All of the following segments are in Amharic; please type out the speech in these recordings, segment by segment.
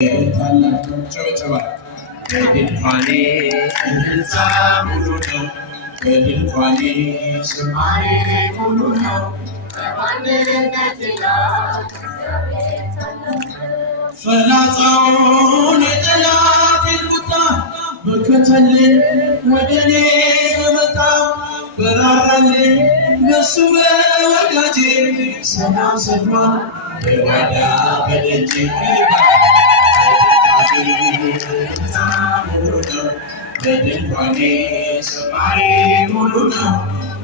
ታላቅ ጨበጨባ በድንኳኔ እልልታ ሙሉ ነው። በድንኳኔ ዝማሬ ሙሉ ነው። በማንነት ፍላጻውን የጠላቴን ቁጣ በከተልኝ ወደ እኔ በመጣ በራራልኝ በሱ በወዳጄ ሰላም ሰፍኗል በጓዳ በደጅ በድንኳኔ ዝማሬ ሙሉ ነው።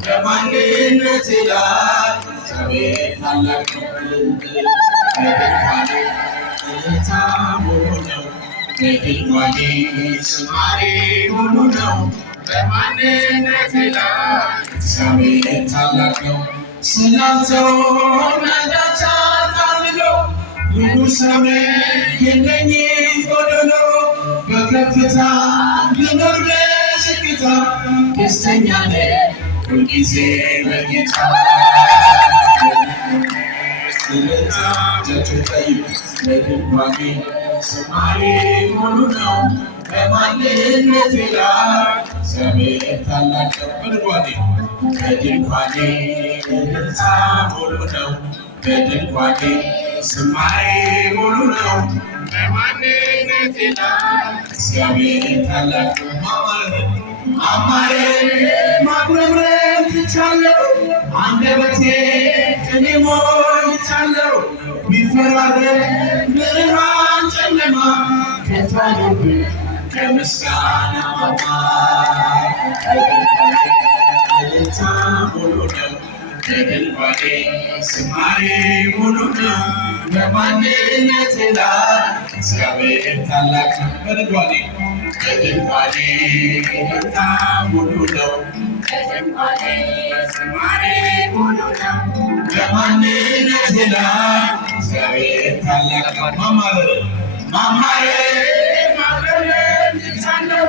በማንነቴ ላይ እግዚአብሔር ታላቅ ነው። በድንኳኔ እልልታ ሙሉ ነው። በድንኳኔ ዝማሬ ሙሉ ነው። በማንነቴ ላይ እግዚአብሔር ታላቅ ነው። ስላንተው ነዳቻ ታልለው ሙሉ ሰሜ የለኝም ጎደሎ በከፍታ ልኖር በዝቅታ ደስተኛ ነኝ ሁልጊዜ በጌታ እልልታ ጨጭጠይ በድንኳኔ ዝማሬ ሙሉ ነው። በማንነቴ ላይ እግዚአብሔር ታላቅ ነው። በድንኳኔ እልልታ ሙሉ ነው። በድንኳኔ ዝማሬ ሙሉ ነው። በማንነቴ ላይ እግዚአብሔር ታላቅ ነው። ማማረር ማጉረምረም ትቻለሁ። አንደበቴ ቅኔ ሞልቻለሁ። ቢፈራረቅ ብርሃን ጨለማ ከቶ አይኖርብኝ ከምስጋና እልልታ ሙሉ ነው። በድንኳኔ ዝማሬ ሙሉ ነው። በማንነቴ ላይ እግዚአብሔር ታላቅ ነው። በድንኳኔ እልልታ ሙሉ ነው። በድንኳኔ ዝማሬ ሙሉ ነው። በማንነቴ ላይ እግዚአብሔር ታላቅ ነው። ማማረር ትቻለሁ።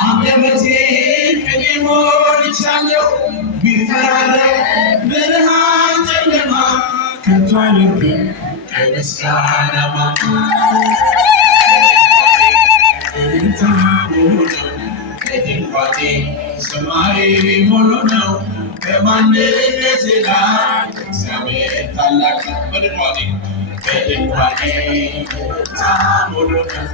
አንደበቴን ቅኔ ሞልቻለሁ። ቢፈራረቅ ብርሃን ጨለማ ከቶ አይኖርብኝ ከምስጋና እልልታ ሙሉ ነው። በድንኳኔ ዝማሬ ሙሉ ነው። በማንነቴ ላይ እግዚአብሔር ታላቅ ነው። በድንኳኔ እልልታ ሙሉ ነው።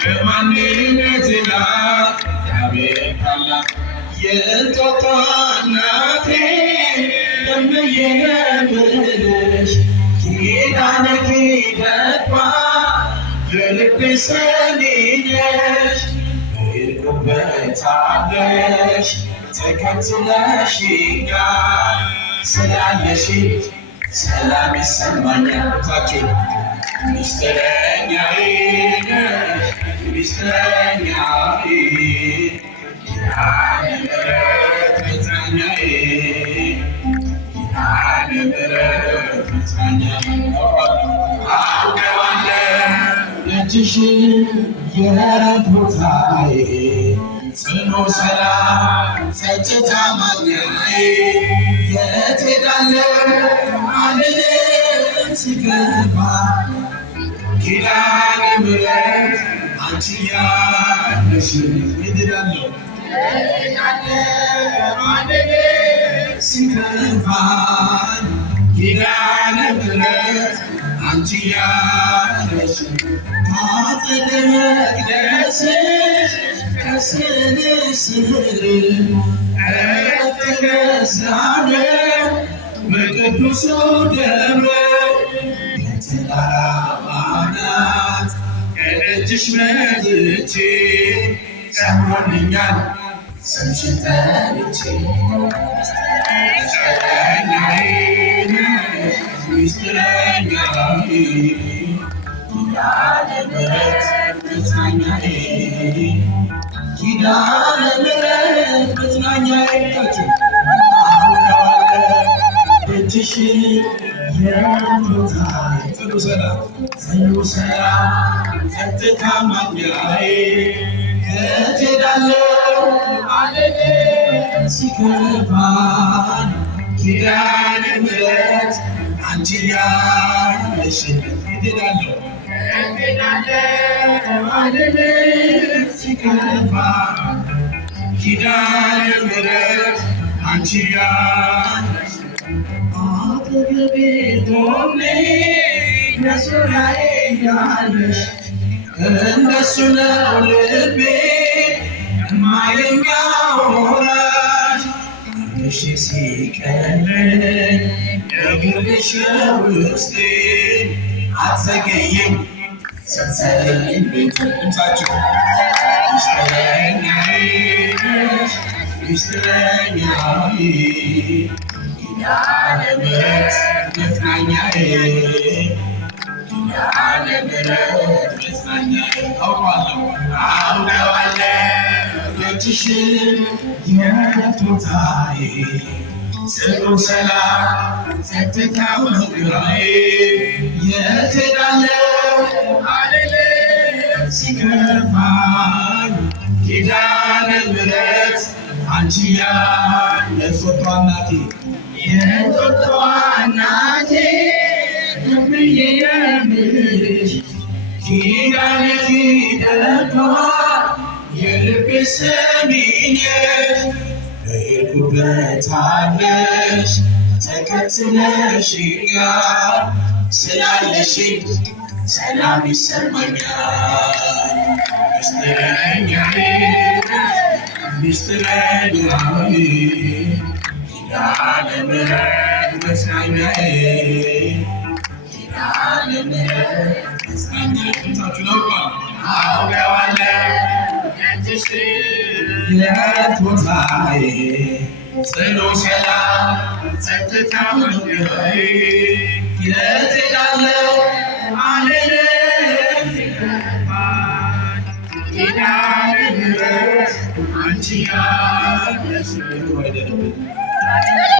በማንነቴ ላይ እግዚአብሔር ታላቅ የእንጦጦ እናቴ እምዬ የምልሽ ኪዳነ ኪዳኗ የልቤ ሰኒ ነሽ። በሄድኩበት አለሽ ተከትለሽኛል። ስላለሽ ሰላም ይሰማኛል። ታችሁ ሚስጥረኛዬ ነሽ ሚስጥረኛዬ ኪዳነ ምሕረት መጽናኛዬ ኪዳነ ምሕረት መጽናኛዬ አውቀዋለሁ ደጅሽን የዕረፍት ቦታዬ ጽኑ ሰላም ጸጥታ ማግኛዬ የት ሄዳለሁ አልልም ሲከፋ ኪዳነ ምሕረት አንቺ ያለሽ የት ሄዳለሁ አልልም ሲከፋኝ ኪዳነ ምሕረት አንቺ ያለሽ ከአጸደ መቅደስሽ ከስዕልሽ ስር ዕረፍት ገዛነው በቅዱሱ ደብረ የተራራው አናት ከደጅሽ መጥቼ ሰምሮልኛል ስምሽን ጠርቼ ሚስጥረኛዬ ነሽ ሚስጥረኛዬ ኪዳነ ምሕረት መጽናኛዬ ኪዳነ ምሕረት መጽናኛዬ አውቀዋለሁ ደጅሽን የዕረፍት ቦታዬ ጽኑ ሰላም ጸጥታ ማግኛዬ የት ሄዳለሁ አልልም ሲከፋኝ ኪዳነ ምሕረት አንቺ ያለሽ እሄዳለሁ አልልም ሲከፋ ኪዳነ ምሕረት አንቺ ያለሽ አጠገቤ ቆሜ በዙሪያዬ ያለሽ እንደሱ ነው ልቤ የማይኛውራሽ አንቺ ሲቀለኝ የግርሽ ውስጤ አትዘገይም ስትሰለኝ ቤት ድምፃቸው ሚስጥረኛዬ ኪዳነ ምሕረት መጽናኛዬ ኪዳነ ምሕረት መጽናኛዬ አውቀዋለሁ ደጅሽን የእረፍት ቦታዬ ጽኑ ሰላም ጸጥታው ነው ግራዬ የት እሄዳለሁ አልልም ሲከፋኝ ኪዳነ ምሕረት አንቺ የእንጦጦ እናቴ የእንጦጦ እናቴ ብዬ የምልሽ ኪዳነ ኪዳኗ የልቤ ሰሚኝ በሄድኩበት አለሽ ተከትለሽኛል ስላለሽኝ ሰላም ይሰማኛል ሚስጥረኛዬ ኪዳነ ምሕረት መጽናኛዬ ኪዳነ ምሕረት መጽናኛዬ ድምፃችሁን አውቀዋለሁ የእረፍት ቦታዬ ጽኑ ሰላም ጸጥታው ነው ግራዬ የት እሄዳለሁ አልልም ሲከፋኝ ኪዳነ ምሕረት አንቺ ያለሽ